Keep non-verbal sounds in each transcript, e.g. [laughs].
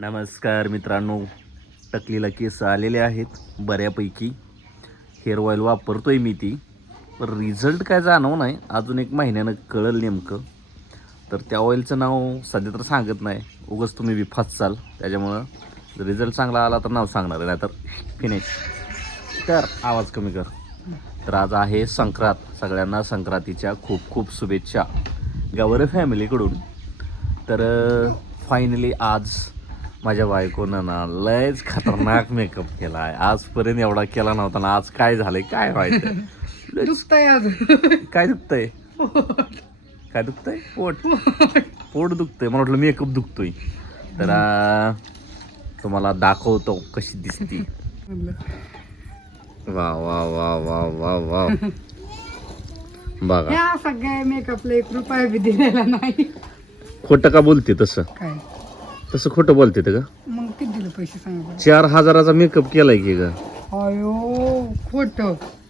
नमस्कार मित्रांनो टकलीला केस आलेले आहेत बऱ्यापैकी. हेअर ऑइल आहे मी ती. पण रिझल्ट काय जाणव नाही. अजून एक महिन्यानं कळल नेमकं. तर त्या ऑइलचं नाव सध्या तर सांगत नाही. उगच तुम्ही बी फसाल त्याच्यामुळं रिझल्ट चांगला आला तर नाव सांगणार नाही तर फिनिश तर आवाज कमी कर. तर आज आहे संक्रांत. सगळ्यांना संक्रांतीच्या खूप खूप शुभेच्छा. गवर फॅमिलीकडून तर फायनली आज माझ्या बायकोनं ना लयच खतरनाक मेकअप केला आहे आजपर्यंत एवढा केला नव्हता ना आज काय झालंय काय व्हायचं लयच- दुखतंय अजून काय दुखतंय? काय दुखतंय? पोट. पोट दुखतंय. मला वाटलं मेकअप दुखतोय. तर तुम्हाला दाखवतो कशी दिसती. वा वा वा वा वा वा बघा. सगळ्या मेकअपला एक रुपया बी दिलेला नाही. खोटं का बोलते तसं? काय? तसं खोटं बोलते का? मग किती दिलं पैसे सांगा बरं? चार हजाराचा मेकअप केलाय की ग. अयो खोट.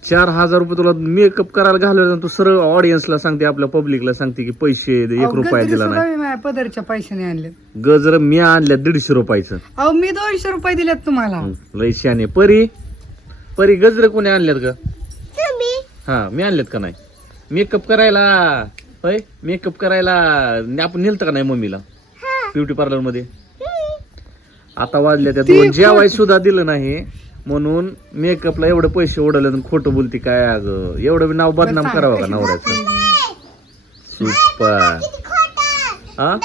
चार हजार रुपये तुला मेकअप करायला घालवलं तू सरळ ऑडियन्सला सांगते आपल्या पब्लिकला सांगते की पैसे दे, एक रुपया दिला नाही. माझ्या पदरच्या पैशाने आणले. गजर मी आणल्या दीडशे रुपयाचं. अहो मी दोनशे रुपये दिलेत तुम्हाला. लय शाने परी परी गजर कोणी आणल्यात का हा मी आणल्यात का नाही? मेकअप करायला होय? मेकअप करायला आपण नेलतं का नाही मम्मीला? ब्युटी पार्लरमध्ये. आता वाजल्या त्या दोन. जेवाय सुद्धा दिलं नाही. म्हणून मेकअपला एवढे पैसे उडवले खोटं बोलते काय अगं? एवढं नाव बदनाम करावं का नवऱ्याचं? सुपर. हा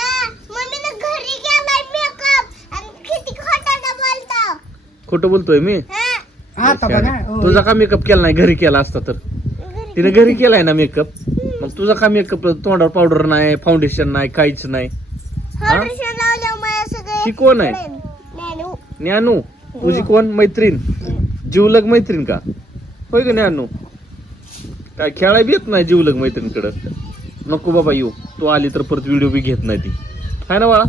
बोलतो. खोटं बोलतोय मी? हो. तुझा का मेकअप केला नाही? घरी केला असता तर. तिने घरी केलाय ना मेकअप मग तुझा का मेकअप तोंडावर पावडर नाही फाउंडेशन नाही काहीच नाही. ही? कोण आहे? ज्ञानू. तुझी कोण? मैत्रीण? जीवलग मैत्रीण का? होय का ज्ञानू? काय खेळाय बी येत नाही जीवलग मैत्रीणकडं? नको बाबा येऊ. तू आली तर परत व्हिडिओ बी घेत नाही ती. हाय ना बाळा?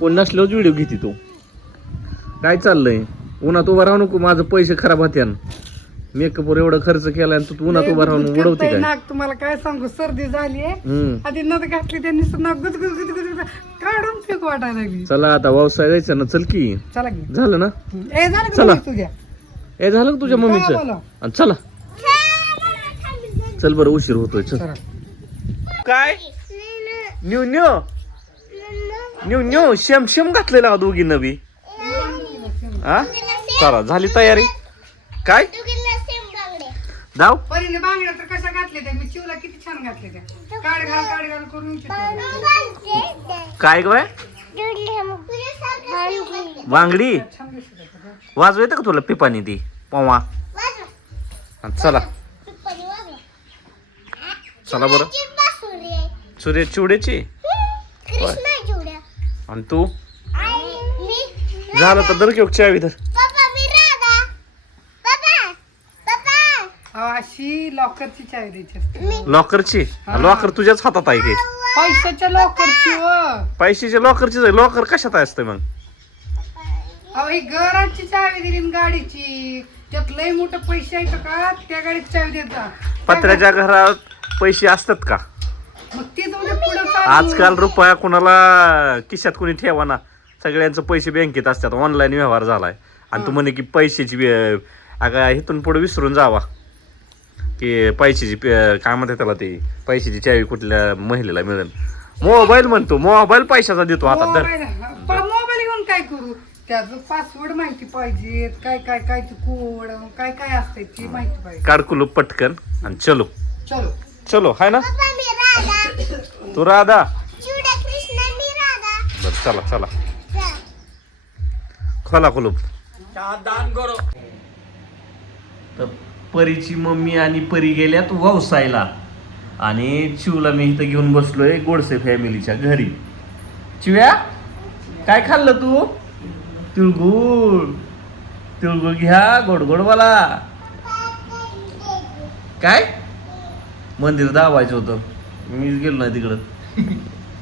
कोण नसल्यावर व्हिडिओ घेते तू. काय चाललंय? उन्हात उभा राहू नको. माझं पैसे खराब होत्यान. मेकअपवर एवढं खर्च केलाय आणि तू उन्हात उभा राहून उडवते काय? नाक तुम्हाला काय सांगू सर्दी झाली हम्म. आधी नद घातली त्यांनी नाक गुज गुज गुज गुज काढून फेक वाटायला लागली. चला आता व्यवसाय जायचं ना चल की. चला की. झालं ना? ए झालं का चला. तुझ्या ए झालं का तुझ्या मम्मीचं? आणि चला. चल बरं उशीर होतोय चल. काय? New new. New new same same घातलेला का दोघी नवी. हा? चला झाली तयारी. काय? जाऊ. परीने बांगड्या तर कशा घातल्या त्या? मी चिवला किती छान घातल्या त्या. काढ घाल काढ घाल करून. काय गय वांगडी? छान दिसत होतं. वाजू येतं का तुला पिपानी ती? पवा हा, चला. चला बरं. सूर्य चिवड्याची? कृष्णा चिवड्या आणि तू? झालं तर दर घेऊ चावी धर पप्पा मी राधा पप्पा पप्पा लॉकरची चावी द्यायची असते. लॉकरची? लॉकर तुझ्याच हातात आहे की? पैशाच्या लॉकरची व. पैशाच्या लॉकरची लॉकर कशात असते मग? अहो ही घराची चावी दिली न गाडीची. त्यात लय मोठं पैसे आहेत का? त्या गाडीची चावी देत जा. पत्र्याच्या घरात पैसे असतात का? मग पुढं. आजकाल रुपया कुणाला खिशात कोणी ठेवा ना. सगळ्यांचं पैसे बँकेत असतात. ऑनलाईन व्यवहार झालाय. आणि तू म्हणे की पैशाची अगं इथून पुढे विसरून जावा. की पैशाची पे- काय म्हणतात त्याला ते पैशाची चावी कुठल्या महिलेला मिळेल. मोबाईल म्हणतो मोबाईल पैशाचा देतो आता तर मोबाईल पण मोबाईल घेऊन काय करू? त्याचं पासवर्ड माहिती पाहिजे काय काय काय ते कोड काय काय असते ती माहिती पाहिजे. काढकुलो पटकन आणि चलो. चलो. चलो हाय ना? तू राधा? बरं चला चला. खोला कुलूप. तर परीची मम्मी आणि परी गेल्यात वावसायला. आणि चिवला मी इथं घेऊन बसलोय गोडसे फॅमिलीच्या घरी. चिव्या काय खाल्लं तू? तिळगुळ. तिळगुळ घ्या गोड गोड काय? मंदिर दावायचं होतं. मीच गेलो नाही तिकडं.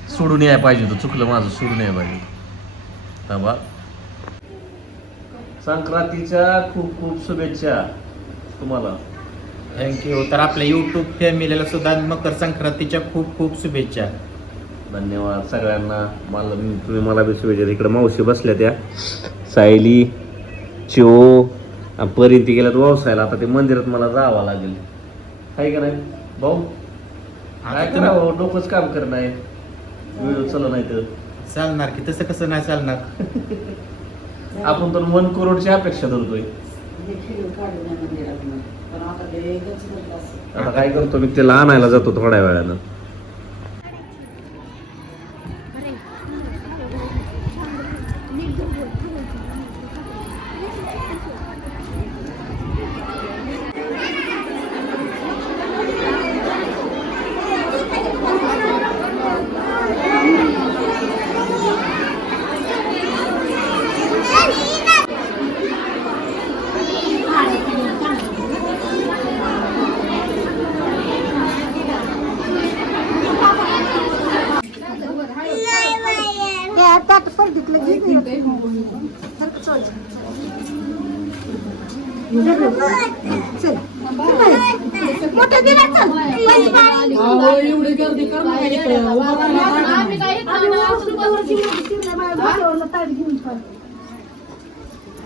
सोडून यायला पाहिजे होतं. चुकलं माझं सोडून यायला पाहिजे होतं. संक्रांतीच्या खूप खूप शुभेच्छा. तुम्हाला. थँक्यू तर आपल्या यूट्यूब फॅमिलीला सुद्धा मकर संक्रांतीच्या खूप खूप शुभेच्छा. धन्यवाद सगळ्यांना. मला तुम्ही मला बी शुभेच्छा इकडे मावशी बसल्या त्या. सायली चिओ आणि परी ती गेल्यात व्यवसायाला आता ते मंदिरात मला जावं लागेल. आहे का नाही? भाऊ? काय करावं? डोकंच काम कर नाही. वेळ चला नाही तर. चालणार की तसं कसं नाही चालणार? [laughs] आपण तर वन करोडची अपेक्षा धरतोय. आता काय करतो? मी त्याला आणायला जातो थोड्या वेळानं.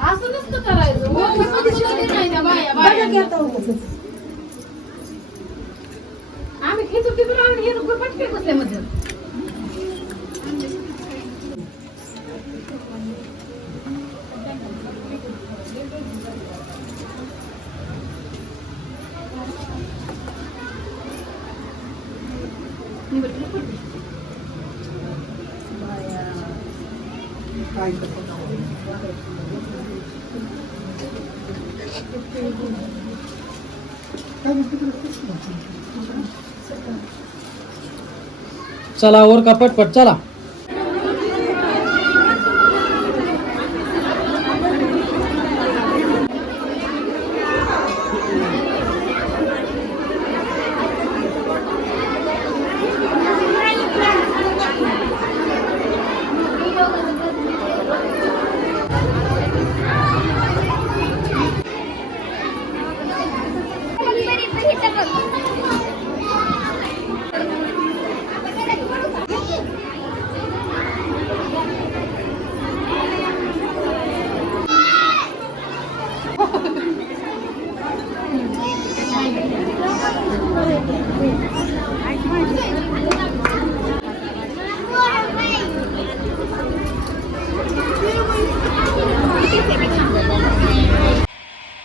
असं नसतं करायचं? नाही त्या बाया बाया. आम्ही खेचू टिकून आणि हे रुपये पटके बसले मध्ये काय करतो चला वर का पटपट चला.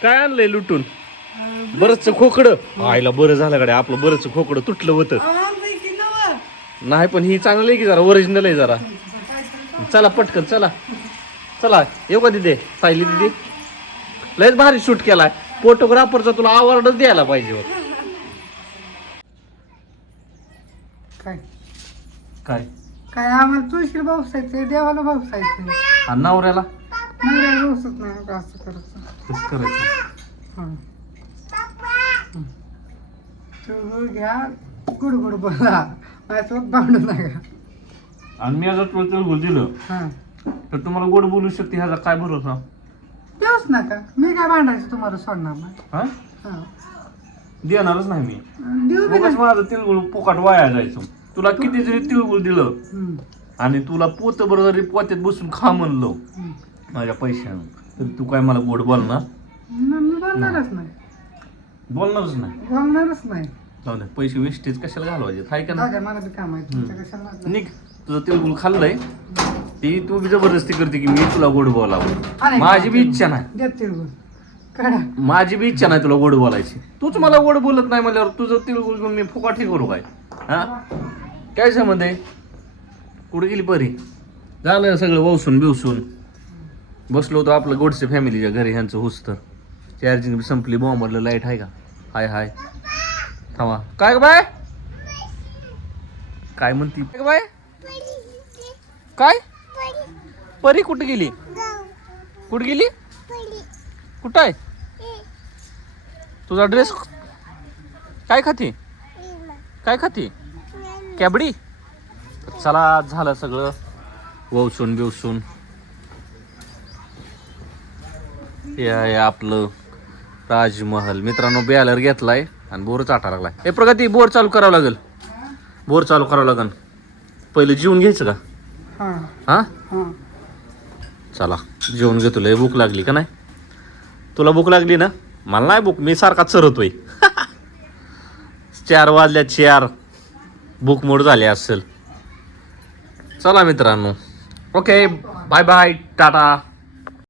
काय आणलंय लुटून? बरंच खोकडं. आईला बरं झालं गाड्या आपलं बरंच खोकडं तुटलं होतं. नाही पण ही चांगलं आहे की जरा ओरिजिनल आहे जरा. चला पटकन चला. चला येऊ का दिदे? सायली दिदी? लयच भारी शूट केलाय. फोटोग्राफरचा तुला अवॉर्डच द्यायला पाहिजे. काय? काय? काय आम्हाला तुळशीला भाऊसायचं देवाला भाऊसायचं आणि नवऱ्याला? नाही भाऊसच नाही का असं करायचं. कसं करायचं. हं. घ्या गुड गुड बोला माझ्यासोबत भांडू नका. आणि मी जर तुला तिळगुळ दिलं. हां. तर तुम्हाला गोड बोलू शकते ह्याचा काय भरोसा देऊच नका. मी काय भांडायचं तुम्हाला सोडणार नाही. हा? हां. देणारच नाही मी. देऊ बी उगाच नाही माझं तिळगुळ पोकाट वाया जायचं. तुला किती जरी तिळगुळ दिलं हं. आणि तुला पोत बरोबर पोत्यात बसून खा म्हणलो. माझ्या पैशानं. तर तू काय मला गोड बोलणार? न- मी बोलणारच नाही. बोलणारच नाही? बोलणारच नाही. जाऊ दे पैसे वेस्टेज कशाला घालवायचे? हाय का जाऊ ना द्या, मला बी काम आहे तुमच्या कशाला लागलं? निघ. तुझं तिळगुळ खाल्लंय. ती तू बी जबरदस्ती करते की मी तुला गोड बोलावं. अरे, माझी बी इच्छा नाही. तिळगुळ काढा. माझी बी इच्छा नाही तुला गोड बोलायची. तूच मला गोड बोलत नाही म्हणल्यावर तुझं तिळगुळ घेऊन मी फुकाट हे करू काय? हा? काय संबंध आहे? कुठे गेली परी? झालं सगळं वसून बिवसून बसलो होतो आपलं गोडसे फॅमिलीच्या घरी ह्यांचं हुस तर. चार्जिंग संपली बॉम्बरला लाइट आहे का? हाय हाय. थांबा. काय बाय? काय म्हणती? बाय? काय? परी कुठं गेली? कुठं गेली? कुठं आहे? तुझा ड्रेस काय खाती? काय खाती? कॅबडी? चला झालं सगळं. ववसून बिवसून. हे आहे आपलं राजमहल मित्रांनो बॅलर घेतलाय आणि बोर चाटा लागलाय. हे प्रगती बोर चालू करावं लागेल. बोर चालू करावं लागेल. पहिलं जेवून घ्यायचं का? हा. चला जेवण घे तुला भूक लागली का नाही? तुला भूक लागली ना? मला नाही भूक मी सारखा चरतोय. [laughs] चार वाजल्या चार. भूक मोड झाली असेल. चला मित्रांनो. Okay bye bye tata.